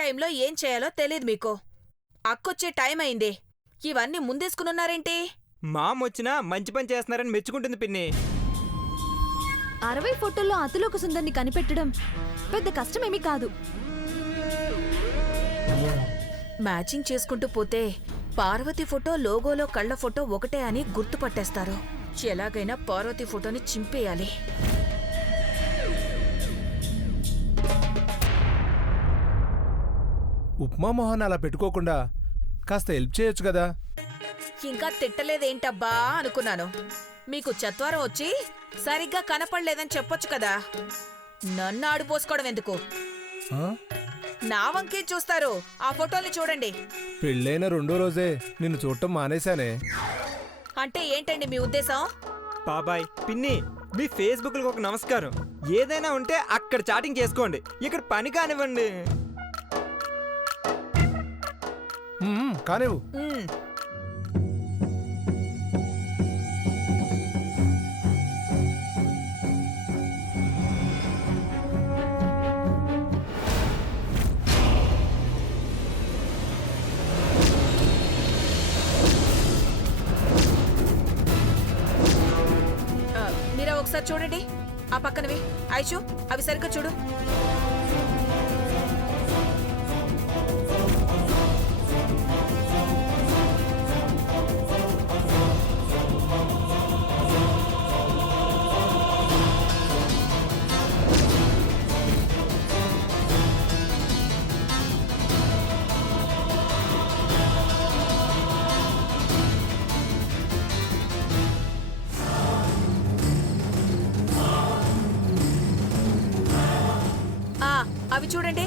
టైంలో ఏం చేయాలో తెలీదు మీకు. అక్కొచ్చే టైం అయింది, ఇవన్నీ ముందేసుకునున్నారేంటి? మామొచ్చినా మంచి పని చేస్తున్నారని మెచ్చుకుంటుంది పిన్ని. 60 ఫోటోల్లో అతిలోక సుందర్ని కనిపెట్టడం పెద్ద కష్టమేమీ కాదు. మ్యాచింగ్ చేసుకుంటూ పోతే పార్వతి ఫోటో లోగోలో కళ్ళ ఫోటో ఒకటే అని గుర్తుపట్టేస్తారు. ఎలాగైనా పార్వతి ఫోటోని చింపేయాలి. ఉప్మా మొహన్ అలా పెట్టుకోకుండా కాస్త హెల్ప్ చేయొచ్చు కదా. ఇంకా తిట్టలేదేంటబ్బా అనుకున్నాను. మీకు చత్వారం వచ్చి సరిగ్గా కనపడలేదని చెప్పొచ్చు కదా. నన్ను ఆడిపోసుకోవడం ఎందుకు? ఆ? నా వంకే చూస్తారు. ఆ ఫోటోల్ని చూడండి. పెళ్ళైన 2వ రోజే నిన్ను చూడటం మానేశానే. అంటే ఏంటండి మీ ఉద్దేశం? బాబాయ్ పిన్ని, మీ ఫేస్బుక్లకు ఒక నమస్కారం. ఏదైనా ఉంటే అక్కడ చాటింగ్ చేసుకోండి, ఇక్కడ పని కానివ్వండి. కానివ్వు. మీరా ఒకసారి చూడండి. ఆ పక్కనవి ఐషు, అవి సరిగ్గా చూడు. అవి చూడండి.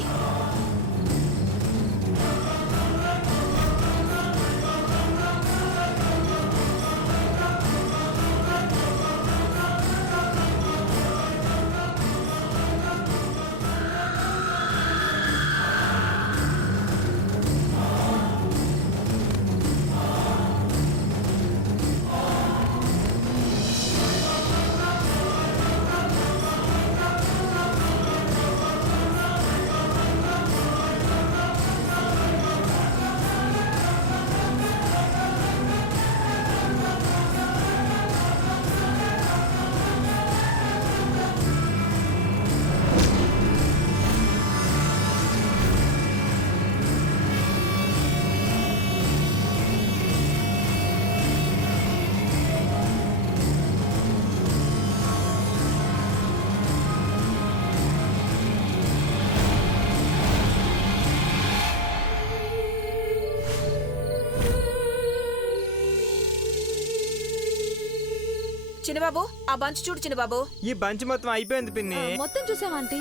చిన్నబాబు, ఆ బంచ్ చూడు చిన్నబాబు. ఈ బంచ్ మొత్తం అయిపోయింది పిన్ని. మొత్తం చూసావా ఆంటీ?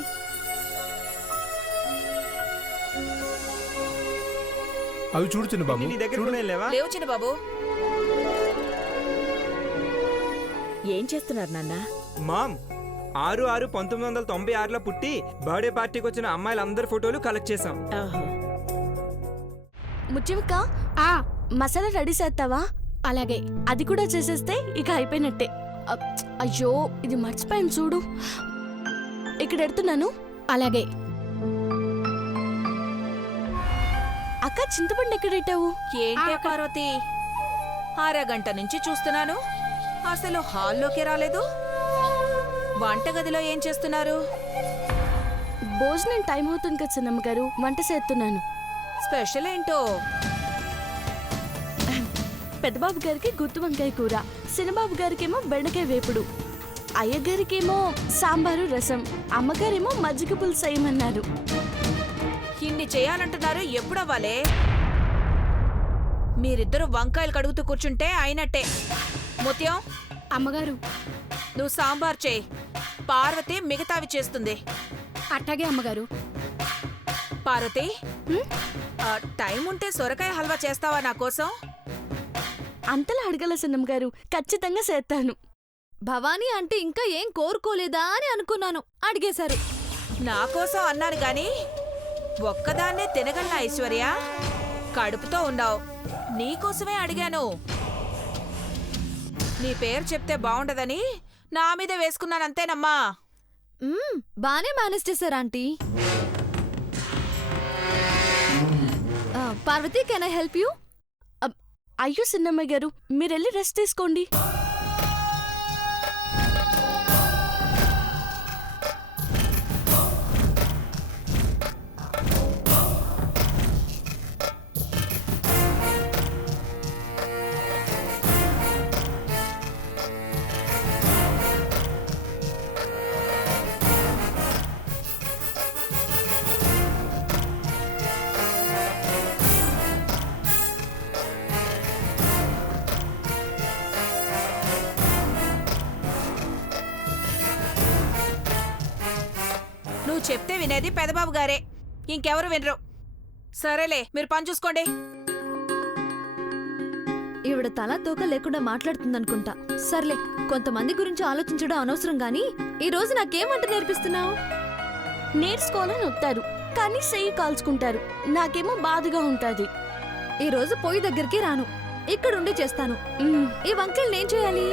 అవి చూడు చిన్న బాబు. నీ దగ్గర కూడా లేవా? లేవు చిన్నబాబు. ఏం చేస్తున్నారు నాన్న? మామ్, 6/6/1996లో పుట్టి బర్త్డే పార్టీకి వచ్చిన అమ్మాయిలందరి ఫోటోలు కలెక్ట్ చేసాం. ముచ్చివక్క, మసాలా రెడీ చేస్తావా? అలాగే, అది కూడా చేసేస్తే ఇక అయిపోయినట్టే. అయ్యో, ఇది మర్చిపోయాను చూడు. ఇక్కడ ఎడుతున్నాను. అలాగే అక్క, చింతపండు ఎక్కడెట్టావు? ఏంటి పార్వతి, అరగంట నుంచి చూస్తున్నాను, అసలు హాల్లోకి రాలేదు. వంటగదిలో ఏం చేస్తున్నారు? భోజనం టైం అవుతుంది కదా చిన్నమ్మ గారు, వంట చేస్తున్నాను. స్పెషల్ ఏంటో? పెద్దబాబు గారికి గుత్తి వంకాయ కూర, చిన్నబాబు గారికేమో బెండకాయ వేపుడు, అయ్యగారికేమో సాంబారు రసం, అమ్మగారేమో మజ్జిగ పులుసు చేయమన్నారు. ఇన్ని చేయాలంటున్నారు, ఎప్పుడవ్వాలే? మీరిద్దరూ వంకాయలు కడుగుతూ కూర్చుంటే అయినట్టే. ముత్యం, అమ్మగారు నువ్వు సాంబార్ చేయి, పార్వతి మిగతావి చేస్తుంది. అట్టాగే అమ్మగారు. పార్వతి, టైం ఉంటే సొరకాయ హల్వా చేస్తావా నా కోసం? అంతలా అడగల చిన్నమ్మ గారు, ఖచ్చితంగా చేస్తాను. భవానీ అంటే ఇంకా ఏం కోరుకోలేదా అని అనుకున్నాను, అడిగేశారు. నా కోసం అన్నాను గాని ఒక్కదాన్నే తినగలనా ఐశ్వర్య? కడుపుతో ఉన్నావు, నీకోసమే అడిగాను. నీ పేరు చెప్తే బావుండదని నా మీద వేసుకున్నానంతేనమ్మా. బానే మేనేజ్ చేశారా aunty? Parvathi, can I help you? అయ్యో చిన్నమ్మాయి గారు, మీరు వెళ్ళి రెస్ట్ తీసుకోండి. నువ్వు చెప్తే వినేది పెదబాబు గారే, ఇంకెవరు వినరు. సరేలే, మీరు పని చూసుకోండి. ఈవిడ తల తోక లేకుండా మాట్లాడుతుందనుకుంటా. సర్లే, కొంతమంది గురించి ఆలోచించడం అనవసరం గాని ఈ రోజు నాకేం వంట నేర్పిస్తున్నావు? నేర్చుకోవాలని వస్తారు, కానీ చెయ్యి కాల్చుకుంటారు. నాకేమో బాధగా ఉంటుంది. ఈ రోజు పొయ్యి దగ్గరికి రాను, ఇక్కడుండి చేస్తాను. మ్మ్. ఈ వంకలు నేను చేయాలి.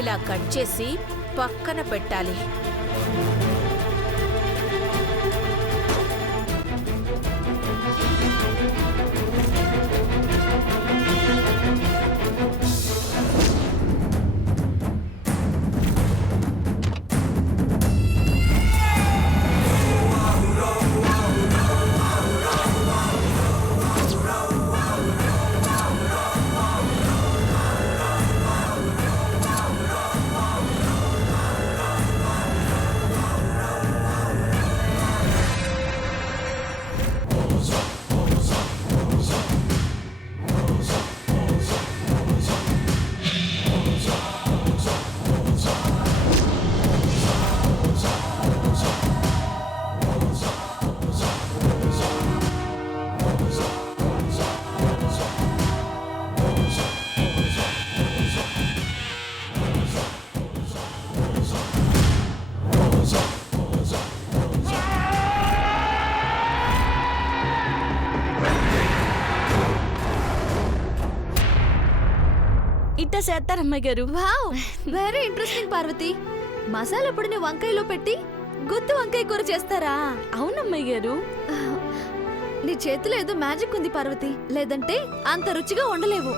ఇలా కట్ చేసి పక్కన పెట్టాలి. ఇట్టా చేస్తారమ్మాయి గారు. Wow, very interesting Parvathi. Masala పొడిని వంకాయలో పెట్టి గుత్తి వంకాయ కూర చేస్తారా? అవునమ్మాయి గారు. నీ చేతిలో ఏదో మ్యాజిక్ ఉంది పార్వతి, లేదంటే అంత రుచిగా ఉండలేవు.